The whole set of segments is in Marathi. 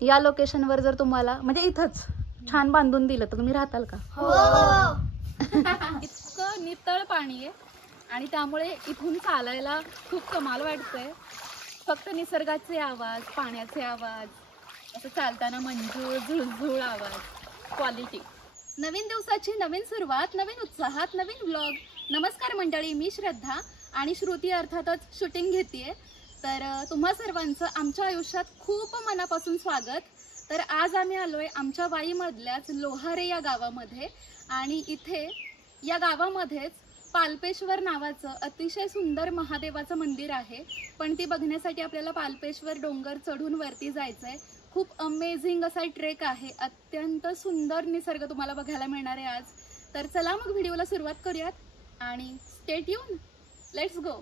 या लोकेशनवर जर तुम्हाला म्हणजे इथंच छान बांधून दिलं तर तुम्ही राहताल का? इतकं नितळ पाणी आहे आणि त्यामुळे इथून चालायला खूप कमाल वाटतंय. फक्त निसर्गाचे आवाज, पाण्याचे आवाज, असं चालताना मंजूळ झुळझुळ आवाज, क्वालिटी. नवीन दिवसाची नवीन सुरुवात, नवीन उत्साहात नवीन व्लॉग. नमस्कार मंडळी, मी श्रद्धा आणि श्रुती अर्थातच शूटिंग घेतेय. तर तुम्हा सर्वांचं आमच्या आयुष्यात खूप मनापासून स्वागत. तर आज आम्ही आलोय आमच्या वाईमधल्याच लोहारे या गावामध्ये आणि इथे या गावामध्येच पाल्पेश्वर नावाचं अतिशय सुंदर महादेवाचं मंदिर आहे. पण ती बघण्यासाठी आपल्याला पाल्पेश्वर डोंगर चढून वरती जायचंय. खूप अमेझिंग असा ट्रेक आहे. अत्यंत सुंदर निसर्ग तुम्हाला बघायला मिळणार आहे आज. तर चला मग व्हिडिओला सुरुवात करूयात आणि स्टे ट्यून. Let's go.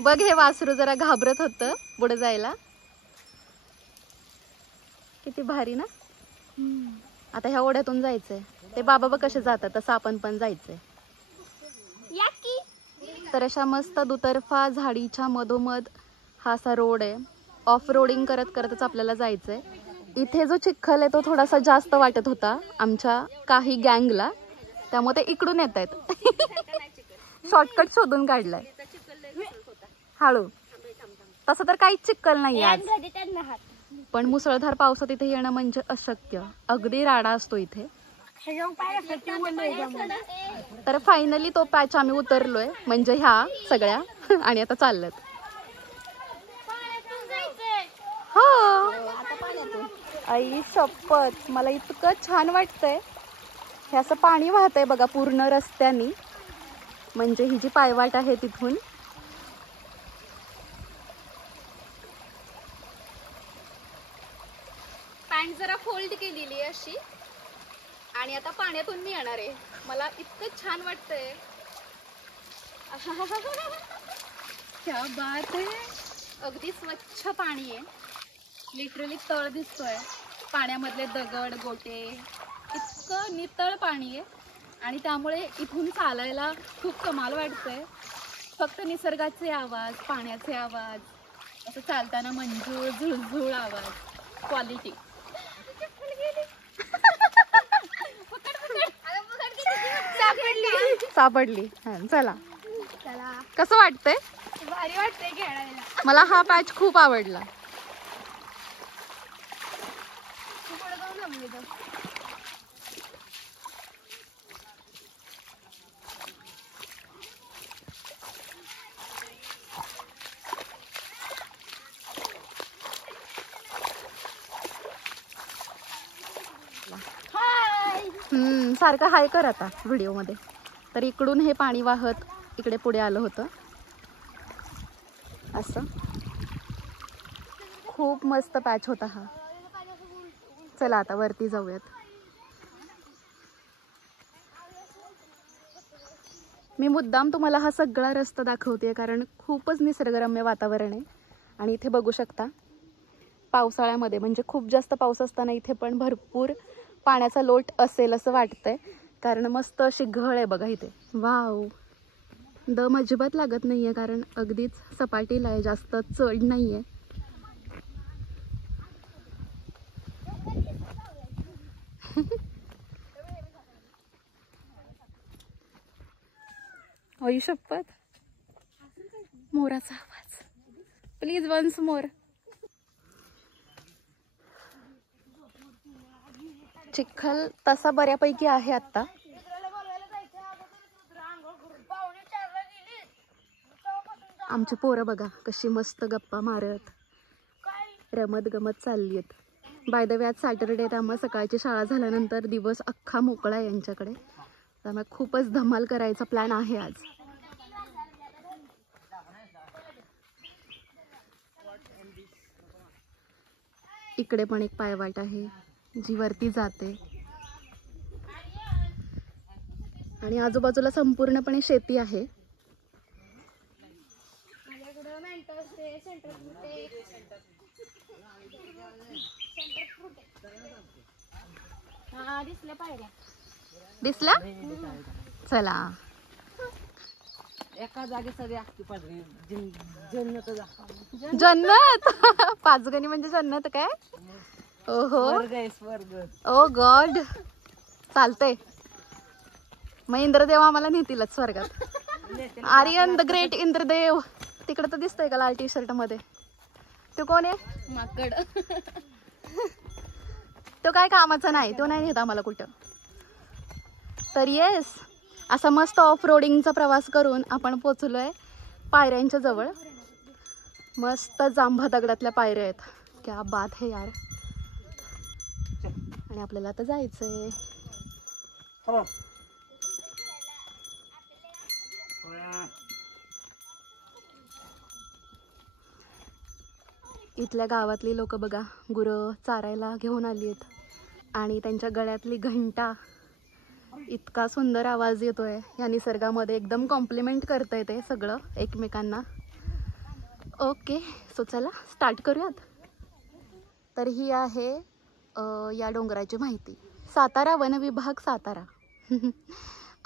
बघ हे वासरू जरा घाबरत होतं पुढे जायला. किती भारी ना. आता ह्या ओढ्यातून जायचंय. ते बाबा बघ कसे जातात तसं आपण पण जायचंय. तर अशा मस्त दुतर्फा झाडीच्या मधोमध हा असा रोड आहे. ऑफ रोडिंग करत करतच आपल्याला जायचंय. इथे जो चिखल आहे तो थोडासा जास्त वाटत होता आमच्या काही गँगला, त्यामुळे ते इकडून येत आहेत. शॉर्टकट शोधून काढलाय. हळू. तसं तर काहीच चिखल नाही आज, पण मुसळधार पावसात इथे येणं म्हणजे अशक्य. अगदी राडा असतो इथे. तर फायनली तो पॅच आम्ही उतरलोय म्हणजे ह्या सगळ्या आणि आता चाललत. हो आई शपथ, मला इतकं छान वाटतंय. हे असं पाणी वाहतंय बघा पूर्ण रस्त्यानी, म्हणजे ही जी पायवाट आहे तिथून. पॅन्ट जरा फोल्ड केलेली आहे अशी आणि आता पाण्यातून मी येणार आहे. मला इतकं छान वाटतंय. क्या बात आहे. अगदी स्वच्छ पाणी आहे. लिटरली तळ दिसतोय. पाण्यामधले दगड गोटे, इतकं नितळ पाणी आहे आणि त्यामुळे इथून चालायला खूप कमाल वाटतंय. फक्त निसर्गाचे आवाज, पाण्याचे आवाज, असं चालताना मंजूळ झुळझुळ आवाज, क्वालिटी. सापडली. चला, कसं वाटतंय? भारी वाटतंय खेळायला. मला हा पॅच खूप आवडला. सारखं हाय कर आता व्हिडिओ मध्ये. तर इकडून हे पाणी वाहत इकडे पुढे आलं होतं. असं खूप मस्त पॅच होता हा. चला आता वरती जाऊयात. मी मुद्दाम तुम्हाला हा सगळा रस्ता दाखवते कारण खूपच निसर्गरम्य वातावरण आहे. आणि इथे बघू शकता पावसाळ्यामध्ये म्हणजे खूप जास्त पाऊस असताना इथे पण भरपूर पाण्याचा लोट असेल असं वाटतंय, कारण मस्त अशी घळ आहे बघा इथे. वाव, दम अजिबात लागत नाहीये कारण अगदीच सपाटीला आहे, जास्त चढ नाहीये. आई शपथ, मोराचा आवाज. Please once more. चिखल तसा बऱ्यापैकी आहे आता. आमची पोरं बघा कशी मस्त गप्पा मारत रमत गमत चालली आहेत. बाय द वे आज सॅटरडे, त्यामुळे सकाळची शाळा झाल्यानंतर दिवस अख्खा मोकळा आहे यांच्याकडे. त्यामुळे खूपच धमाल करायचा प्लॅन आहे आज. इकडे पण एक पायवाट आहे जी वरती जाते आणि आजूबाजूला संपूर्णपणे शेती आहे. दिसल्या पायऱ्या. दिसला? चला एका जागे सगळे असते जन्नत जन्नत. पाचगणी म्हणजे जन्नत काय? ओहो स्वर्ग. ओ गॉड. चालतंय मग इंद्रदेव आम्हाला नेतीलच स्वर्गात. आर्यन द ग्रेट इंद्रदेव तिकडे तर दिसतंय का लाल टी शर्ट मध्ये? तो कोण आहे? माकड. तो काय कामाचा नाही, तो नाही नेत आम्हाला कुठं. तर येस, असा मस्त ऑफ रोडिंगचा प्रवास करून आपण पोचलोय पायऱ्यांच्या जवळ. मस्त जांभा दगडातल्या पायऱ्या आहेत. क्या बात है यार. आणि आपल्याला आता जायचंय. इथल्या गावातली लोक बघा गुरं चारायला घेऊन आली आहेत आणि त्यांच्या गळ्यातली घंटा इतका सुंदर आवाज येतोय या निसर्गामध्ये. एकदम कॉम्प्लिमेंट करतंय ते सगळं एकमेकांना. ओके सो चला स्टार्ट करूयात. तर ही आहे या डोंगराची माहिती. सातारा वन विभाग सातारा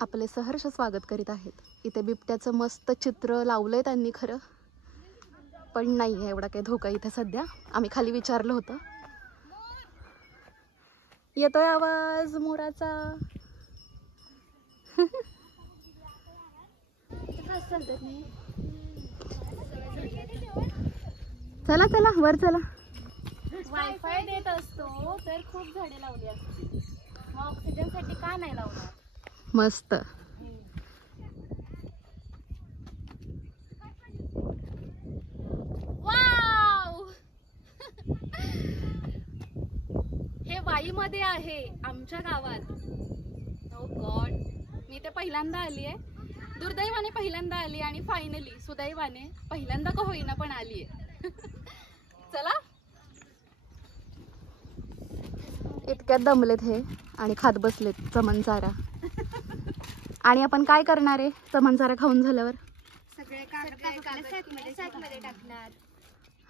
आपले सहर्ष स्वागत करीत आहेत. इथे बिबट्याचं मस्त चित्र लावलंय त्यांनी खरं, पण नाही आहे एवढा काही धोका इथे सध्या. आम्ही खाली विचारलं होतं. येतोय आवाज मोराचा. चला चला वर चला. वायफाय देत असतो तर खूप झाडे लावली असती, मग ऑक्सिजन साठी का नाही लावणार? मस्त. वाव हे वाईमध्ये आहे आमच्या गावात. ओ गॉड, मी ते पहिल्यांदा आली आहे. दुर्दैवाने पहिल्यांदा आली आणि फायनली सुदैवाने पहिल्यांदा का होईना पण आली आहे. चला. इतक्यात दमलेत हे आणि खात बसलेत चमनचारा. आणि आपण काय करणार आहे चमनचारा खाऊन झाल्यावर? सगळे कागद टाकणार.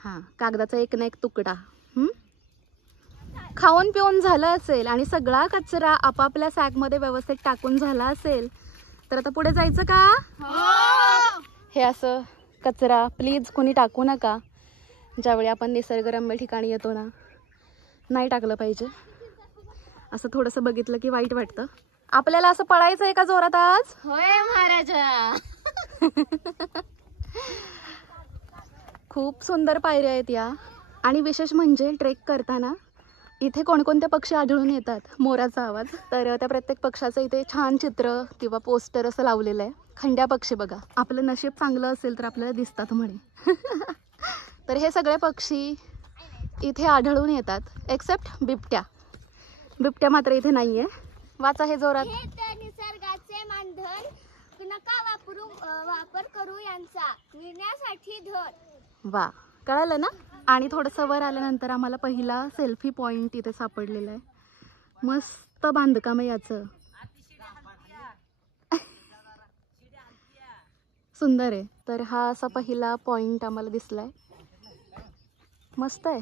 हा, कागदाचा एक ना एक तुकडा. खाऊन पिऊन झालं असेल आणि सगळा कचरा आपापल्या सॅकमध्ये व्यवस्थित टाकून झाला असेल तर आता पुढे जायचं का? हे असं कचरा प्लीज कोणी टाकू नका. ज्यावेळी आपण निसर्गरम्य ठिकाणी येतो ना, नाही टाकलं पाहिजे. असं थोडंसं बघितलं की वाईट वाटतं. आपल्याला असं पळायचं आहे का जोरात आज? होय महाराजा. खूप सुंदर पायऱ्या आहेत या. आणि विशेष म्हणजे ट्रेक करताना इथे कोणकोणते पक्षी आढळून येतात. मोराचा आवाज. तर त्या प्रत्येक पक्षाचं इथे छान चित्र किंवा पोस्टर असं लावलेलं आहे. खंड्या पक्षी बघा, आपलं नशीब चांगलं असेल तर आपल्याला दिसतात म्हणे. तर हे सगळे पक्षी इथे आढळून येतात एक्सेप्ट बिबट्या. बिबट्या मात्र इथे नाहीये. वाचा हे जोरात. निसर्गाचे मानधन नका वापर करू यांचा विण्यासाठी धर. वा, कळालं ना. आणि थोडंसं वर आल्यानंतर आम्हाला पहिला सेल्फी पॉइंट इथे सापडलेला आहे. मस्त बांधकाम आहे याचं. सुंदर आहे. तर हा असा पहिला पॉइंट आम्हाला दिसलाय. मस्त आहे.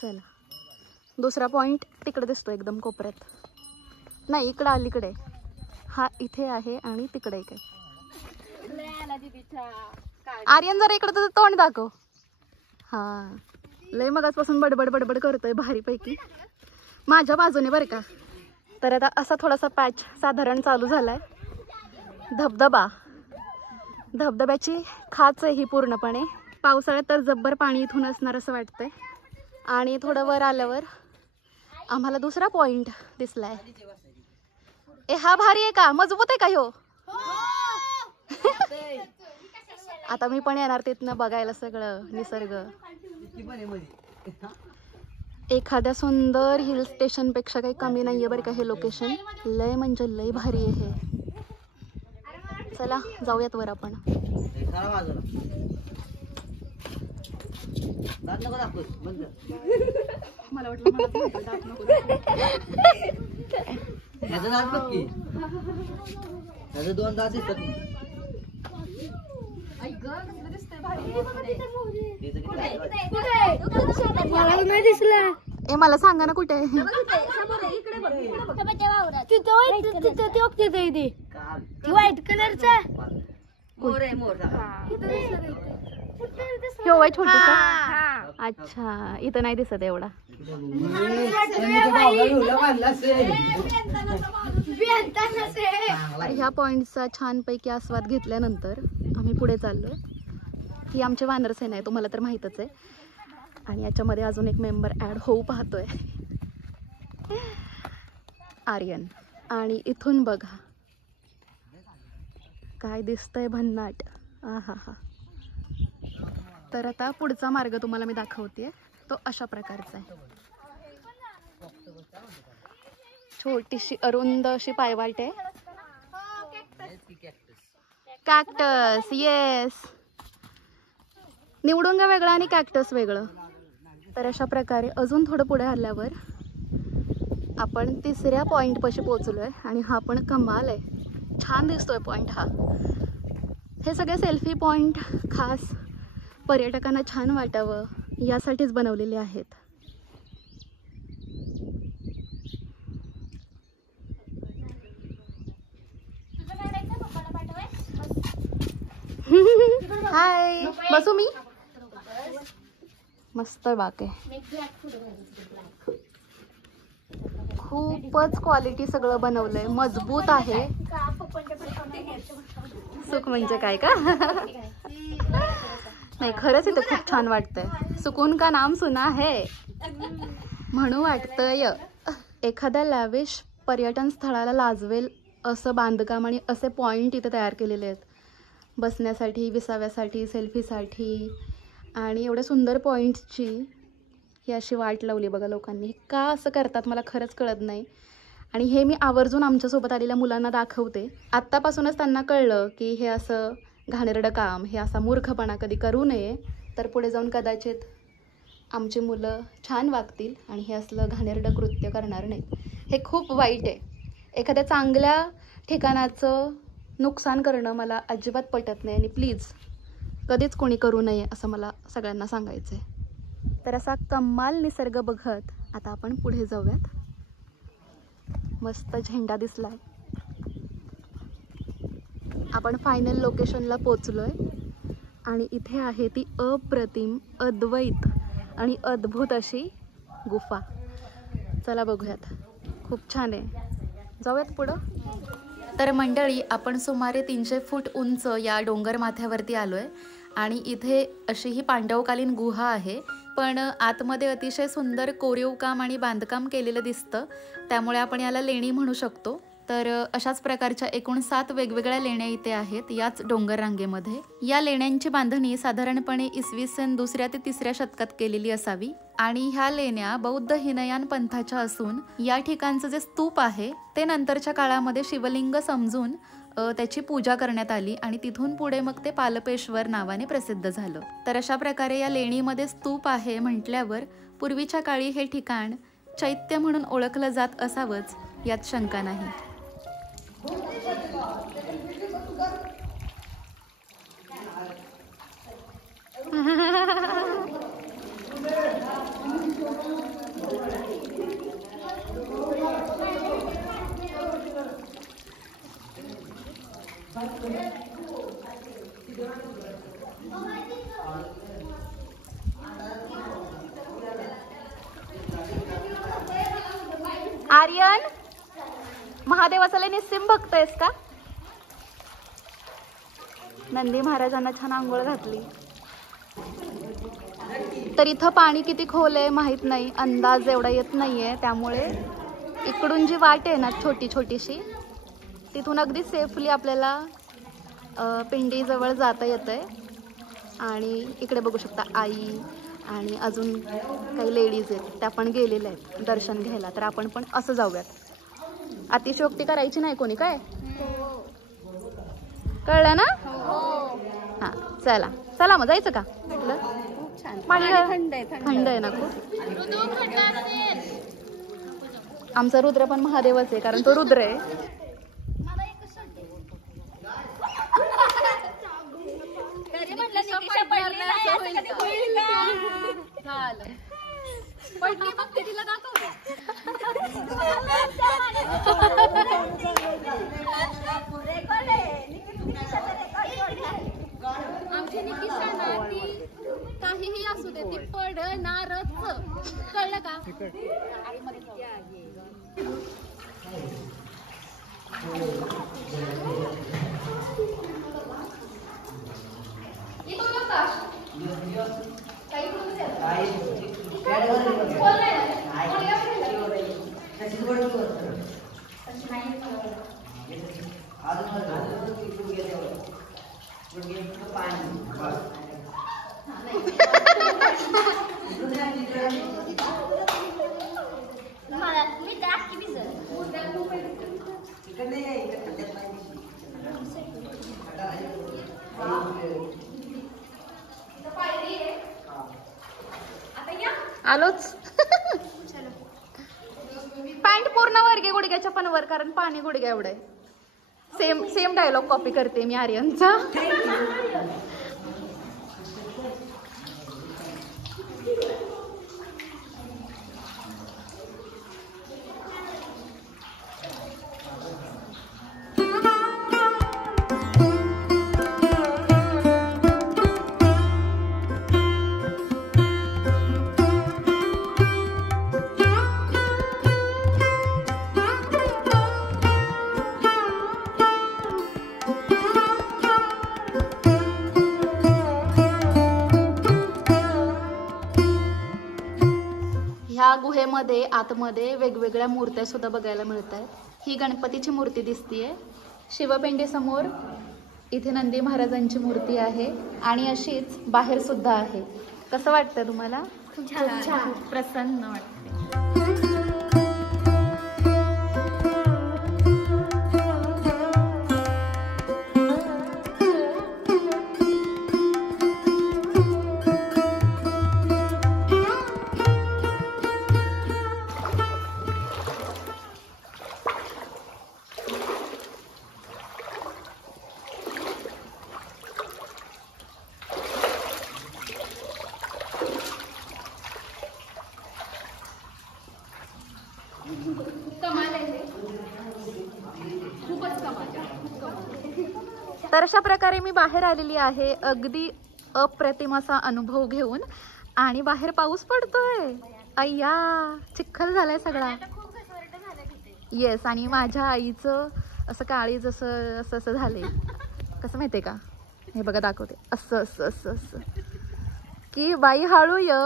चला दुसरा पॉइंट तिकडे दिसतो एकदम कोपऱ्यात. नाही, इकडं अलीकडे. हा इथे आहे आणि तिकडे एक आहे. आर्यन जरा इकडे तुझं तोंड दाखव. हा, लय मगाचपासून बडबड बडबड करतोय भारीपैकी. माझ्या बाजूने बरं का. तर आता असा थोडासा पॅच साधारण चालू झालाय. धबधबा, धबधब्याची खाच आहे ही पूर्णपणे. पावसाळ्यात तर जब्बर पाणी इथून असणार असं वाटतंय. आणि थोडं वर आल्यावर आम्हाला दुसरा पॉइंट दिसलाय. हा भारी आहे का? मजबूत आहे का ह्यो? आता मी पण येणार तिथनं बघायला सगळं निसर्ग. एखाद्या सुंदर हिल स्टेशन पेक्षा काही कमी नाहीये बरं का हे लोकेशन. लय म्हणजे लय भारी आहे हे. चला जाऊयात वर आपण. मला वाटलं दोन दात मला नाही दिसला. ए मला सांगा ना कुठे आहे? व्हाईट कलरचा मोर आहे मोर. ह्यो आहे छोटूसा. अच्छा इथं नाही दिसत एवढा. ह्या पॉइंटचा छानपैकी आस्वाद घेतल्यानंतर आम्ही पुढे चाललो. ही आमची वानरसेना आहे, तुम्हाला तर माहीतच आहे. आणि याच्यामध्ये अजून एक मेंबर ॲड होऊ पाहतोय, आर्यन. आणि इथून बघा काय दिसतंय भन्नाट. आहा हा. तर आता पुढचा मार्ग तुम्हाला मी दाखवते, तो अशा प्रकारचा आहे. छोटीशी अरुंद अशी पायवाट आहे. Cactus, yes. निवडुंगा वेगळा आणि कॅक्टस वेगळं. तर अशा प्रकारे अजून थोडं पुढे आल्यावर आपण तिसऱ्या पॉईंट पाशी पोहोचलोय. आणि हा पण कमाल आहे, छान दिसतोय पॉईंट हा. हे सगळे सेल्फी पॉईंट खास पर्यटकांना छान वाटावं यासाठीच बनवलेले आहेत. हाय, बसू मी? मस्त बाक आहे, खूपच क्वालिटी सगळं बनवलंय, मजबूत आहे. सुख म्हणजे काय का? नाही खरंच इथं खूप छान वाटतंय. सुकून का नाम सुना है म्हणू वाटतंय. एखाद्या लॅविश पर्यटन स्थळाला लाजवेल असं बांधकाम आणि असे पॉईंट इथे तयार केलेले आहेत बसण्यासाठी, विसाव्यासाठी, सेल्फीसाठी. आणि एवढ्या सुंदर पॉईंट्सची ही अशी वाट लावली बघा लोकांनी. का असं करतात मला खरंच कळत नाही. आणि हे मी आवर्जून आमच्यासोबत आलेल्या मुलांना दाखवते. आत्तापासूनच त्यांना कळलं की हे असं घाणेरडं काम, हे असा मूर्खपणा कधी करू नये. तर पुढे जाऊन कदाचित आमची मुलं छान वागतील आणि हे असलं घाणेरडं कृत्य करणार नाहीत. हे खूप वाईट आहे. एखाद्या चांगल्या ठिकाणाचं नुकसान करणं मला अजिबात पटत नाही. आणि प्लीज कधीच कोणी करू नये असं मला सगळ्यांना सांगायचं आहे. तर असा कमाल निसर्ग बघत आता आपण पुढे जाऊयात. मस्त झेंडा दिसलाय. आपण फायनल लोकेशनला पोचलोय आणि इथे आहे ती अप्रतिम, अद्वैत आणि अद्भुत अशी गुफा. चला बघूयात, खूप छान आहे. जाऊयात पुढं. तर मंडळी, आपण सुमारे 300 फूट उंच या डोंगर माथ्यावरती आलोय. आणि इथे अशी ही पांडवकालीन गुहा आहे, पण आतमध्ये अतिशय सुंदर कोरीव काम आणि बांधकाम केलेलं दिसतं, त्यामुळे आपण याला लेणी म्हणू शकतो. तर अशाच प्रकारच्या एकूण 7 वेगवेगळ्या लेण्या इथे आहेत याच डोंगर रांगेमध्ये. या लेण्यांची बांधणी साधारणपणे इसवी सन 2ऱ्या ते 3ऱ्या शतकात केलेली असावी. आणि ह्या लेण्या बौद्ध हिनयान पंथाच्या असून या ठिकाणचं जे स्तूप आहे ते नंतरच्या काळामध्ये शिवलिंग समजून त्याची पूजा करण्यात आली आणि तिथून पुढे मग ते पालपेश्वर नावाने प्रसिद्ध झालं. तर अशा प्रकारे या लेणीमध्ये स्तूप आहे म्हटल्यावर पूर्वीच्या काळी हे ठिकाण चैत्य म्हणून ओळखलं जात असावंच यात शंका नाही. आर्यन, महादेवाचा निस्सिम बघतोयस का? नंदी महाराजांना छान आंघोळ घातली. तर इथं पाणी किती खोल आहे माहित नाही, अंदाज एवढा येत नाहीये. त्यामुळे इकडून जी वाट आहे ना छोटी छोटीशी, तिथून अगदी सेफली आपल्याला पिंडीजवळ जाता येतंय. आणि इकडे बघू शकता आई आणि अजून काही लेडीज आहेत, त्या पण गेलेल्या आहेत दर्शन घ्यायला. तर आपण पण असं जाऊयात. अतिशयोक्ती करायची नाही कोणी, काय कळलं ना? हां चला चला, मग जायचं का? पाणी थंड आहे ना खूप. आमचा रुद्र पण महादेवच आहे, कारण तो रुद्र आहे. झालं पडली मग ते तिला दाखव. आमची निकिषा ना ती काहीही असू दे ती पडणारच, कळलं का? आलोच. पॅन्ट पूर्ण वर घे गुडघ्याच्या पण वर, कारण पाणी गुडघ्या एवढं आहे. सेम डायलॉग कॉपी करते मी आर्यनचा. ह्या गुहेमध्ये आतमध्ये वेगवेगळ्या मूर्त्या सुद्धा बघायला मिळत आहेत. ही गणपतीची मूर्ती दिसतीये. शिवपिंडी समोर इथे नंदी महाराजांची मूर्ती आहे आणि अशीच बाहेर सुद्धा आहे. कसं वाटतं तुम्हाला? खूप छान, प्रसन्न वाटते. कमाल आहे, खूपच कमाल. तर अशा प्रकारे मी बाहेर आलेली आहे अगदी अप्रतिम असा अनुभव घेऊन. आणि बाहेर पाऊस पडतोय. अय्या, चिखल झालाय सगळा. येस, आणि माझ्या आईचं असं काळी जसं असं असं झालंय. कसं माहितीये का? हे बघा दाखवते. असं असं असं असं की बाई हळू य,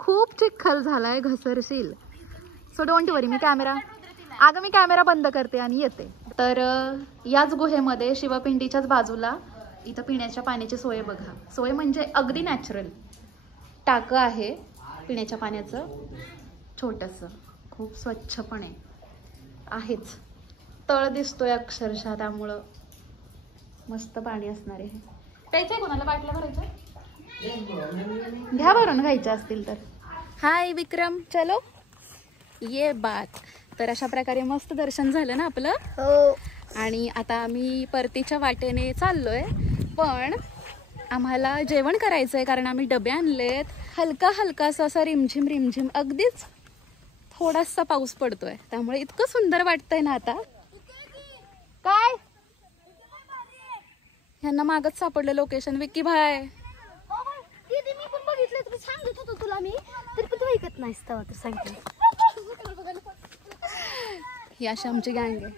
खूप चिखल झालाय, घसरशील. सो डोंट वरी, मी कॅमेरा बंद करते आणि येते. तर याच गुहेमध्ये शिवपिंडीच्याच बाजूला इथं पिण्याच्या पाण्याची सोय बघा. सोय म्हणजे अगदी नॅचरल. टाकं आहे पिण्याच्या पाण्याचं छोटंसं, खूप स्वच्छपणे आहेच. तळ दिसतोय अक्षरशः, त्यामुळं मस्त पाणी असणार आहे. प्यायचंय कोणाला? बाटल्या भरायचं घ्या भरून, घ्यायच्या असतील तर. हाय विक्रम, चलो ये बात. तर अशा प्रकारे मस्त दर्शन झालं ना आपलं. आणि आता आम्ही परतीच्या वाटेने चाललोय. पण आम्हाला जेवण करायचंय कारण आम्ही डबे आणलेत. हलका हलकासा असा रिमझिम रिमझिम, अगदीच थोडासा पाऊस पडतोय, त्यामुळे इतकं सुंदर वाटतंय ना आता. काय ह्यांना मागच सापडलं लोकेशन. विक्की भाई, मी पण बघितलं, तुम्ही सांगत होतो तुला मी, तरी पण तू ऐकत नाहीस. तेव्हा तर सांगते. ही अशी आमची गँग आहे.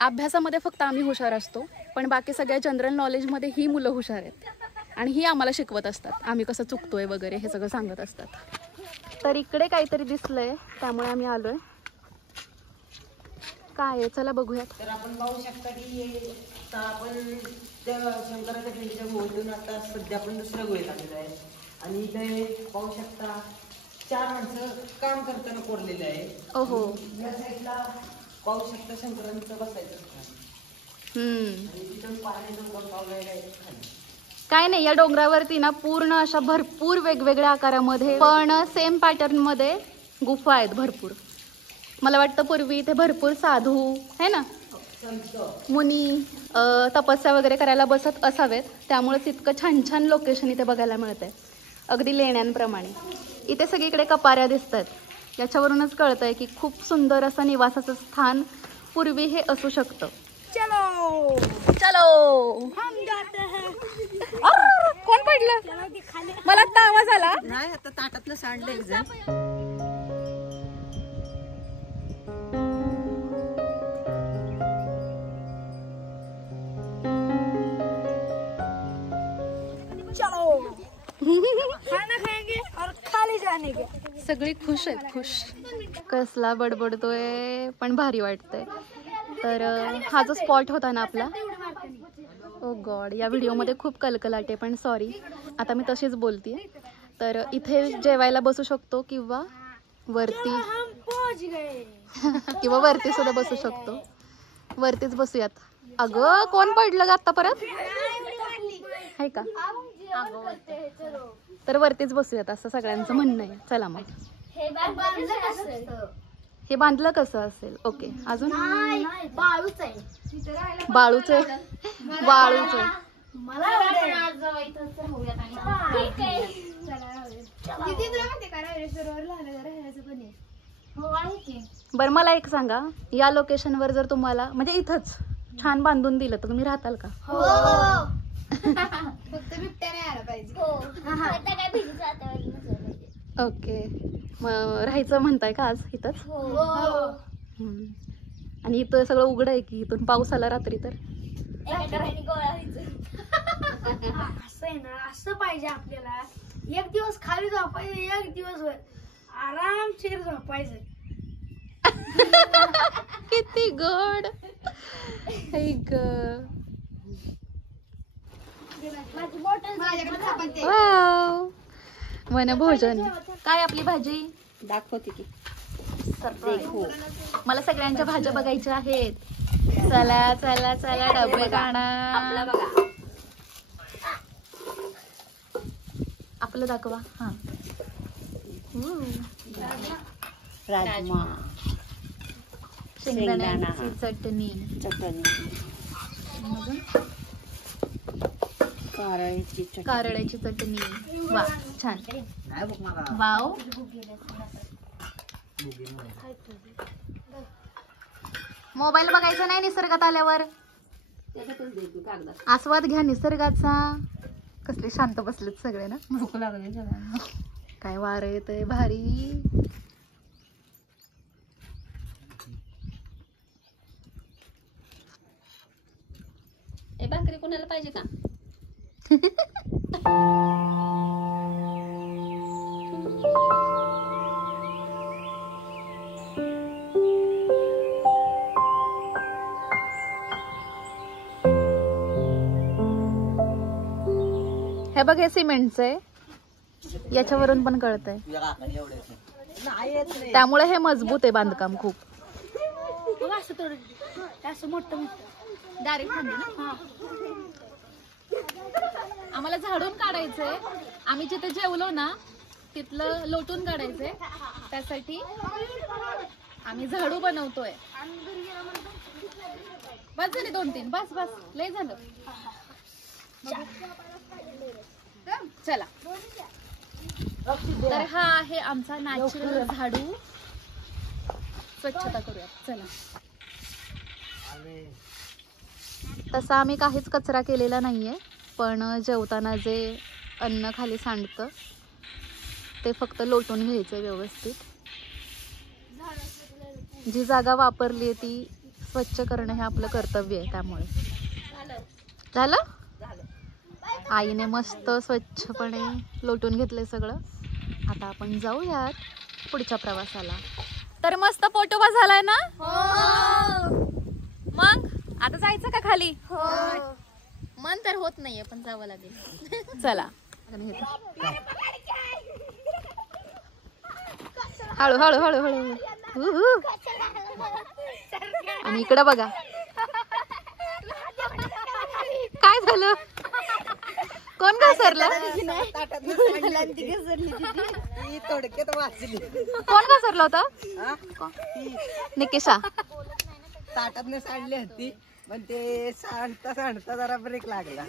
अभ्यासामध्ये फक्त आम्ही हुशार असतो, पण बाकी सगळ्या जनरल नॉलेजमध्ये ही मुलं हुशार आहेत. आणि ही आम्हाला शिकवत असतात, आम्ही कसं चुकतोय वगैरे हे सगळं सांगत असतात. तर इकडे काहीतरी दिसलंय, त्यामुळे आम्ही आलोय. काय आहे चला बघूयात. तर आपण पाहू शकता की आपण त्या शंकराच्या पिंडीच्या गुहेतून आता सध्या आपण दुसऱ्या गुहेत आलेलो आहे. आणि इथे पाहू शकता 4 माणसं काम करताना कोरलेले आहे. ओहो, या साईडला पाहू शकता शंकरांचं बसायचं स्थान. आणि तिथून पाण्याचा डोंगर वगैरे आहे खाली. काय नाही, या डोंगरावरती ना पूर्ण अशा भरपूर वेगवेगळ्या आकारामध्ये पण सेम पॅटर्न मध्ये गुफा आहेत भरपूर. मला वाटतं पूर्वी इथे भरपूर साधू है ना मुनी तपस्या वगैरे करायला बसत असावेत, त्यामुळेच इतकं छान छान लोकेशन इथे बघायला मिळतंय, अगदी लेण्यांप्रमाणे. इथे सगळीकडे कपाऱ्या दिसतात, याच्यावरूनच कळतंय की खूप सुंदर असं निवासाचं स्थान पूर्वी हे असू शकतं. चलो चलो. हम जाते हैं. कोण पडलं? मला आता आवाज आला. नाही आता ताटातलं सांडलं एक जण. चलो खाना खाएंगे और खाली जाने के. सगळी खुश आहेत, खुश. कसला बडबडतोय पण भारी वाटतंय. तर हा जो स्पॉट होता ना आपला, ओ गॉड, या व्हिडिओमध्ये खूप कलकलाट आहे, पण सॉरी, आता मी तशीच बोलते. तर इथे जेवायला बसू शकतो किंवा वरती हम पहुंच गए. किंवा वरती सुद्धा बसू शकतो. वरतीच बसूयात. अगं कोण पडलं ग आता परत, आहे का? तर वरतीच बसूयात असं सगळ्यांचं म्हणणं आहे. चला मग. हे बांधलं कसं असेल? ओके, अजून बाळूच आहे. बाळूच आहे. बाळूच आहे. मला बरं मला एक सांगा, या लोकेशनवर जर तुम्हाला म्हणजे इथंच छान बांधून दिलं तर तुम्ही राहताल का? फक्त बिबट्या नाही आला पाहिजे. ओके, मग राहायचं म्हणताय का आज इथंच? हम्म. आणि इथं सगळं उघड आहे की इथून पाऊस आला रात्री तर? असं आहे ना, असं पाहिजे आपल्याला. एक दिवस खाली झोपायचं, एक दिवस वर आरामशीर झोपायचं. किती गोड. वाव, वनभोजन. काय आपली भाजी दाखवते की. मला सगळ्यांच्या भाज्या बघायच्या आहेत. चला चला चला, डबे काढा. आपलं दाखवा. हा, राजमा, शेंगदाण्याची चटणी, कारळ्याची चटणी. वा, छान. वाव. मोबाईल बघायचा नाही निसर्गात आल्यावर. आस्वाद घ्या निसर्गाचा. कसले शांत बसलेत सगळे ना. भूक लागली सगळ्यांना. काय वारं येतंय भारी. भाकरी कोणाला पाहिजे का? हे बघ, हे सिमेंटचं आहे, याच्यावरून पण कळतंय. त्यामुळे हे मजबूत आहे बांधकाम खूप. असं थोडं असं मोठं डायरेक्ट खांदे ना. आम्हाला झाडून काढायचंय. आम्ही जिथे जेवलो ना तिथलं लोटून काढायचंय. त्यासाठी आम्ही झाडू बनवतोय. बस झाले 2-3, बस बस, लय झालं. चला, तर हा आहे आमचा नॅचरल झाडू. स्वच्छता करूया. चला. तसा आम्ही काहीच कचरा केलेला नाहीये, पण जेवताना जे अन्न खाली सांडतं ते फक्त लोटून घ्यायचं व्यवस्थित. जी जागा वापरली आहे ती स्वच्छ करणं हे आपलं कर्तव्य आहे. त्यामुळे झालं. आईने मस्त स्वच्छपणे लोटून घेतलंय सगळं. आता आपण जाऊयात पुढच्या प्रवासाला. तर मस्त पोटोबा झालाय ना. मग आता जायचं का खाली? मन तर होत नाहीये पण जावं लागेल. चला. हळू हळू हळू हळू. आणि इकडं बघा काय झालं. कोण घसरलं? कोण घसरलं होतं? निकेशा. ताटातनं सांडली होती पण ते सांडता जरा ब्रेक लागला.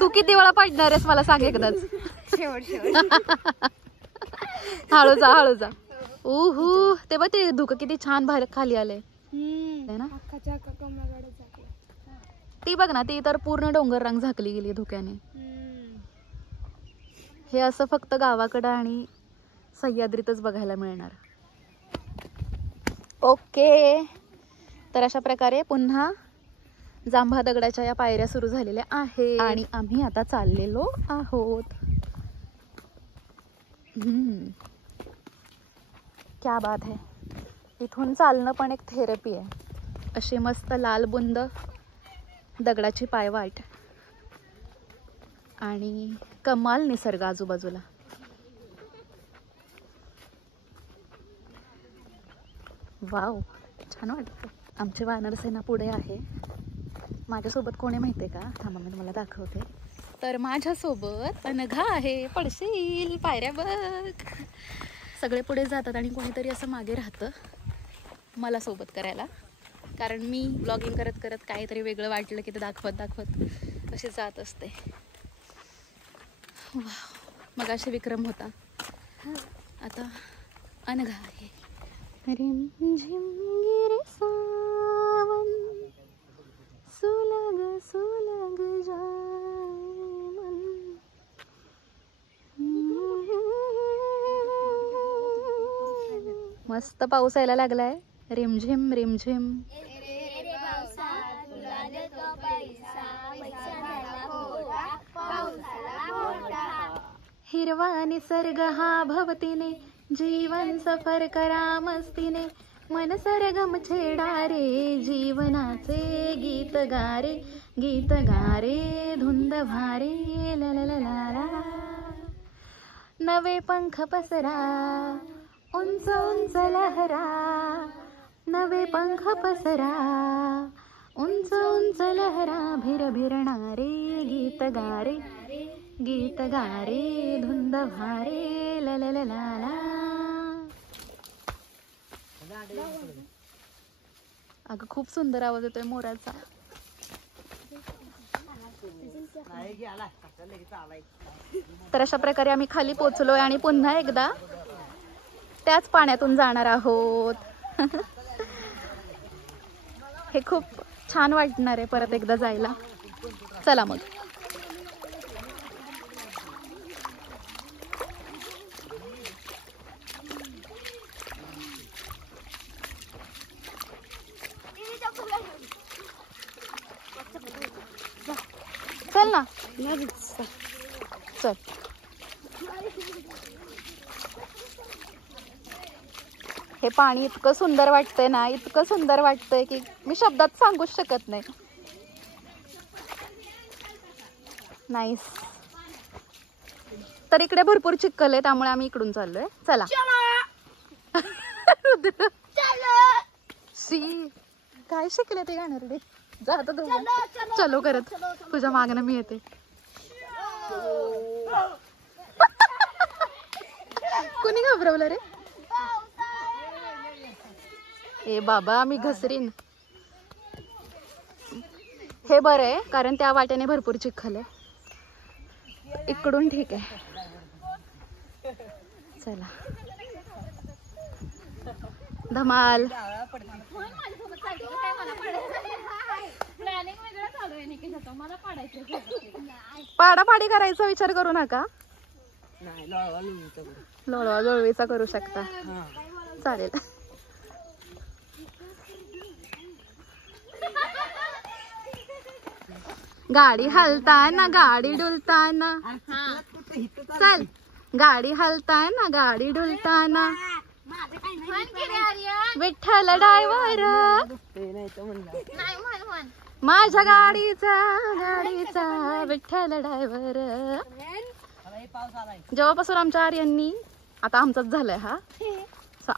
तू किती वेळा पडणार आहेस मला सांग एकदाच. हळू जा. उहू ते बघ ते धुकं किती छान बाहेर खाली आलंय ना. ती बघ ना, ती तर पूर्ण डोंगर रांग झाकली गेली धुक्याने. हे असं फक्त गावाकडं आणि सह्याद्रीतच बघायला मिळणार. ओके, तर अशा प्रकारे पुन्हा जांभा दगडाच्या या पायऱ्या सुरू झालेल्या आहेत आणि आम्ही आता चाललेलो आहोत. क्या बात है. इथून चालणं पण एक थेरपी आहे. अशी मस्त लाल बुंद दगडाची पायवाट आणि कमाल निसर्ग आजूबाजूला. वाव, छान वाटतं. आमची वानरसेना पुढे आहे. माझ्यासोबत कोणी माहितीये का? थांबा मी तुम्हाला दाखवते. तर माझ्यासोबत अनघा आहे. पडशील, पायऱ्या बघ. सगळे पुढे जातात आणि कोणीतरी असं मागे राहतं मला सोबत करायला, कारण मी ब्लॉगिंग करत करत काहीतरी वेगळं वाटलं की ते दाखवत असे जात असते. मग असे विक्रम होता, आता अनघा आहे. रिमझिम गिरे सावन, सुलग जाए मन. मस्त पाऊस यायला लागलाय. रिमझिम रिमझिम. हिरवा निसर्ग हा भवतीने, जीवन सफर करा मस्तीने. मन सरगम छेडा रे, जीवनाचे गीत गारे. गीत गारे, धुंद भारे, ला ला ला ला ला. नवे पंख पसरा, उंच उंच लहरा. नवे पंख पसरा, उंच उंच लहरा. भिर भिरणारे गीत गारे. गीत गारे, धुंद भारे, ला ला ला ला ला. अगं खूप सुंदर आवाज येतोय मोराचा. तर अशा प्रकारे आम्ही खाली पोचलोय आणि पुन्हा एकदा त्याच पाण्यातून जाणार आहोत. हे खूप छान वाटणार आहे परत एकदा जायला. चला मग. चल ना, चल. हे पाणी इतकं सुंदर वाटतंय ना, इतकं सुंदर वाटतंय की मी शब्दात सांगूच शकत नाही. नाईस. तर इकडे भरपूर चिखल आहे, त्यामुळे आम्ही इकडून चाललोय. चला. शी, काय शिकले ते गाणार रे. जात चलो करत, तुझ्या मागणं मी येते. कोणी घाबरवलं रे? ए बाबा, मी घसरीन. हे बरं आहे, कारण त्या वाट्याने भरपूर चिखल आहे. इकडून ठीक आहे. चला. धमाल. पाडापाडी करायचा विचार करू नका. लोळवा लोळवीचा करू शकता. चालेल. गाडी हलताना, गाडी डुलताना. चल. गाडी हलताना, गाडी डुलताना. विठ्ठल ड्रायव्हर, माझ्या गाडीचा विठ्ठल ड्रायव्हर. जेव्हापासून आमच्या आर्यांनी, आता आमचाच झालाय हा,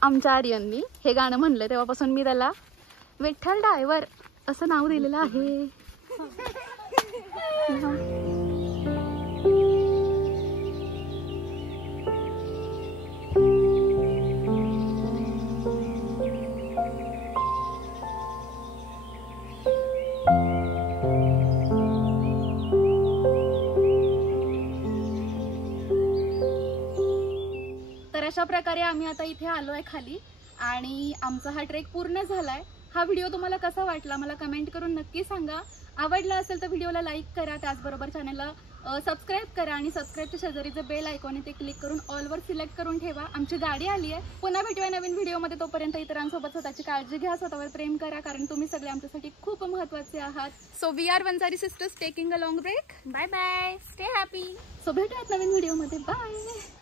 आमच्या आर्यांनी हे गाणं म्हणलंय तेव्हापासून मी त्याला विठ्ठल ड्रायव्हर असं नाव दिलेलं आहे. अशा प्रकारे आम्ही आता इथे आलो आहे खाली आणि आमचा हा ट्रेक पूर्ण झालाय. हा व्हिडिओ तुम्हाला कसा वाटला मला कमेंट करून नक्की सांगा. आवडला असेल तर व्हिडिओला लाईक करा, त्याचबरोबर चॅनलला सबस्क्राईब करा आणि सबस्क्राईबच्या शेजारीचं बेल आयकॉन आहे ते क्लिक करून ऑलवर सिलेक्ट करून ठेवा. आमची गाडी आली आहे. पुन्हा भेटूया नवीन व्हिडिओमध्ये. तोपर्यंत इतरांसोबत स्वतःची काळजी घ्या, स्वतःवर प्रेम करा, कारण तुम्ही सगळे आमच्यासाठी खूप महत्त्वाचे आहात. So we are Vanjari sisters taking a long break. Bye bye, stay happy. So भेटूयात नवीन व्हिडिओमध्ये. बाय.